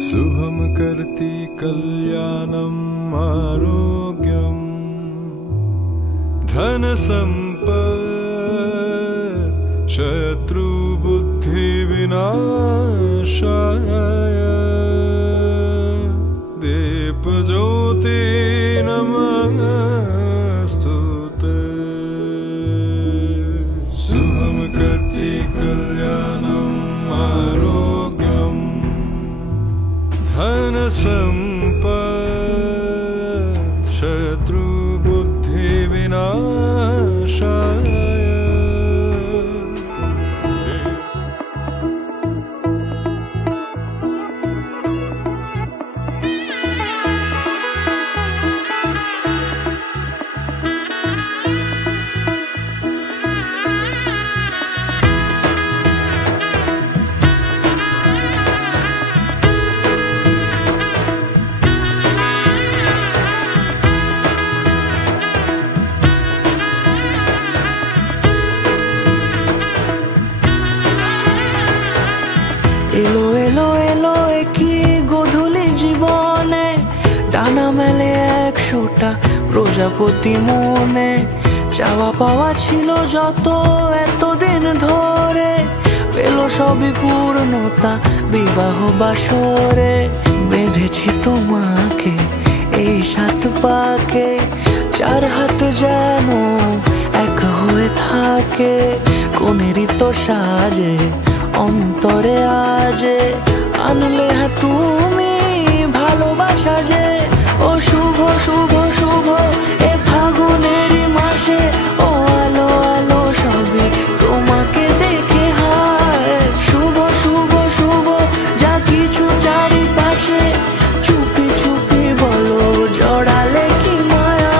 शुभं कर्ति कल्याणम् आरोग्यम् धनसम्पत् शत्रुबुद्धिविनाशाय दीपज्योति नमस्तुते। शुभं कर्ति कल्याणम् आरोग्यम् धनसम्पत् शत्रुबुद्धिविनाशाय। এলো এলো এলো কি গোধূলি জীবনে, ডানা মেলে 100টা প্রজাপতি মনে। চাওয়া পাওয়া ছিল যত এতদিন ধরে, পেল সবই পূর্ণতা বিবাহ বাসরে। বেঁধেছি তোমাকে এই 7 পাকে, 4 হাত যেন এক হয়ে থাকে। কোনেরই তো সাজে অন্তরে আজে, আনলে তুমি ভালোবাসা যে। ও শুভ শুভ শুভ এ ফাগুনেরই মাসে, ও আলো আলো সবই তোমাকে দেখে হায়। শুভ শুভ শুভ যা কিছু চারিপাশে, চুপি চুপি বলো জড়ালে কি মায়া।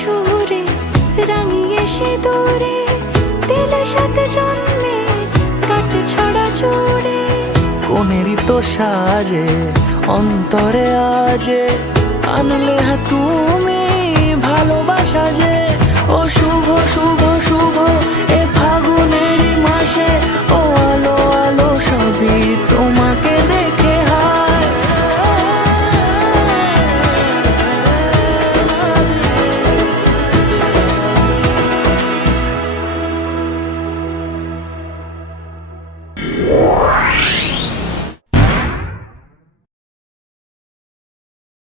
সুরে রাঙিয়ে সে দূরে, দিলে 7 জন্মের কাট ছড়া জোড়ে। কোনেরই তো সাজে অন্তরে আজে, আনলে তুমি ভালোবাসা যে। ও শুভ শুভ শুভ এ ফাগুনেরই মাসে, ও আলো আলো সবই তোমাকে দেখে হায়।